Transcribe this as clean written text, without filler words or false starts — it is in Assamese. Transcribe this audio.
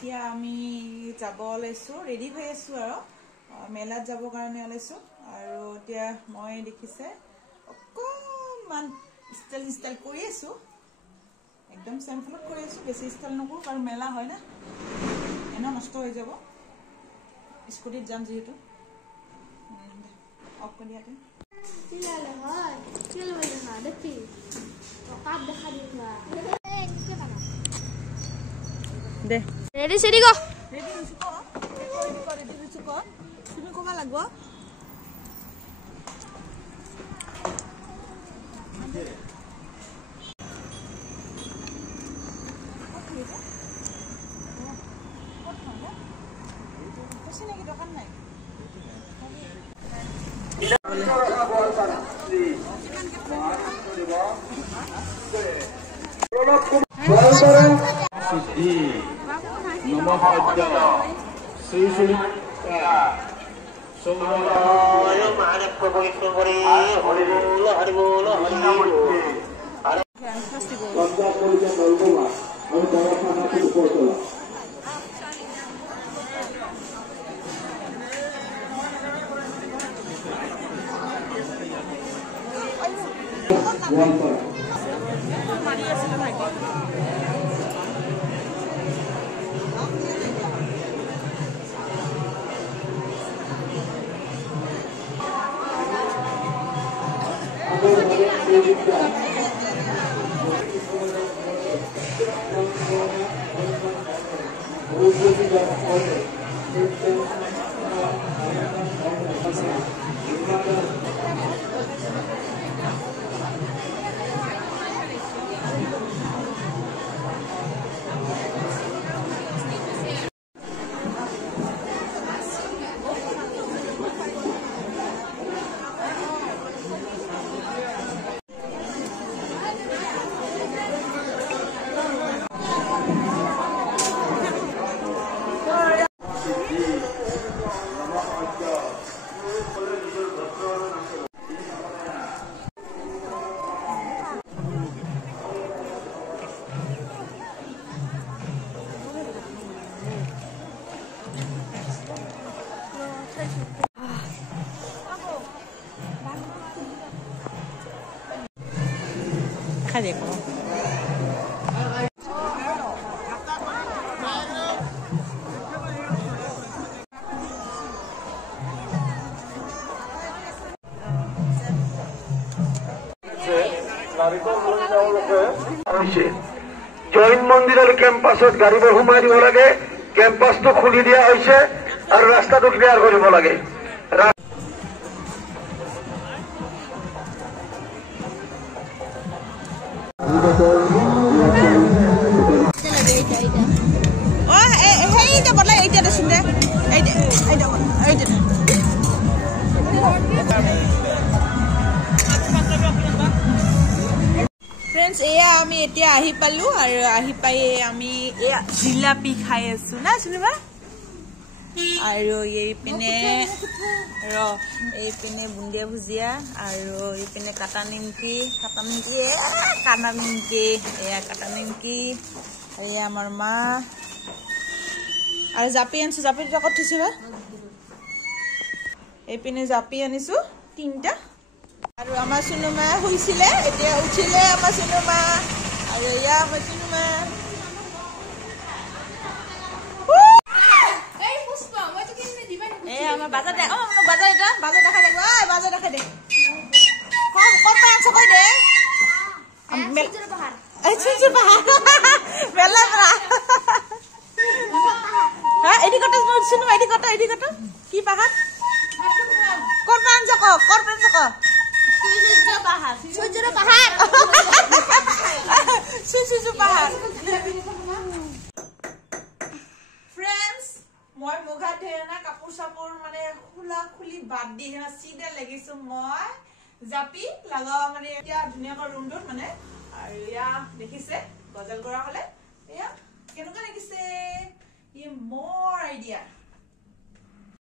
এতিয়া আমি যাব লৈছো ৰেডি হৈ আছো আৰু মেলাত যাব কাৰণে লৈছো আৰু এতিয়া মই দেখিছে অকমান ষ্টাইল কৰি আছো একদম সিম্পলত কৰি আছো বেছি ষ্টাইল নকৰো কাৰণ মেলা হয় না এনে নষ্ট হৈ যাব স্কুটিত যাম যেহেতু অফ কৰি দিয়াতে চিলালে হয় চিলালে না দেখি কাট দেখা দিবা এই নিচে বানা দে রেডি সেডি গো রেডি হইছো কো রেডি হইছো কো তুমি কোবা লাগবো देखो জৈন মন্দিরের ক্যাম্পাসত গাড়ীবোৰ সোমাই দিব লাগে ক্যাম্পাসটো খুলি দিয়া হৈছে আৰু ৰাস্তাটো ক্লিয়াৰ কৰিব লাগে फ्रेंड्स एया आमी एतिया आही पालु और आही पाई आमी एया जिलापी खाई आसु ना सुनिबा और ये पिने रो ए पिने बुंदिया भुजिया और ये पिने काटा निमकी एया काटा निमकी और ये हमर मा और जापी आनसु जापी टा कत थुसिबा ए पिने जापी आनिसु तीनटा আৰু আমাৰ সুনুমা হইছিলে এতিয়া উঠিলে আমাৰ সুনুমা আৰু ইয়া আমাৰ সুনুমা এই পুষ্প মই তো কিনে দিবা এই আমাৰ বাজা দে বাজা দেখাই দে বাজা দেখাই দে কত আনছ কই দে সুজুর বাহার এই সুজুর বাহার বেলা বড়া হ্যাঁ এডি কত সুনুমা এডি কত কি পাহাড় কোন আনছ কোন আনছ সুজুর বাহার সুজুর বাহার फ्रेंड्स মই মুগা ধেনা কাপোৰ সাপোৰ মানে খুলা খুলি বাদ দি হেনা সিধে লাগিছো মই জাপি লাগাও মানে এতিয়া ধুনিয়াকৈ ৰুমটোত মানে আৰু ইয়া দেখিছে গজল কৰা হলে ইয়া কেনেকুৱা লাগিছে ই মোৰ আইডিয়া